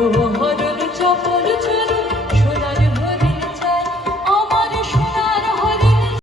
Oh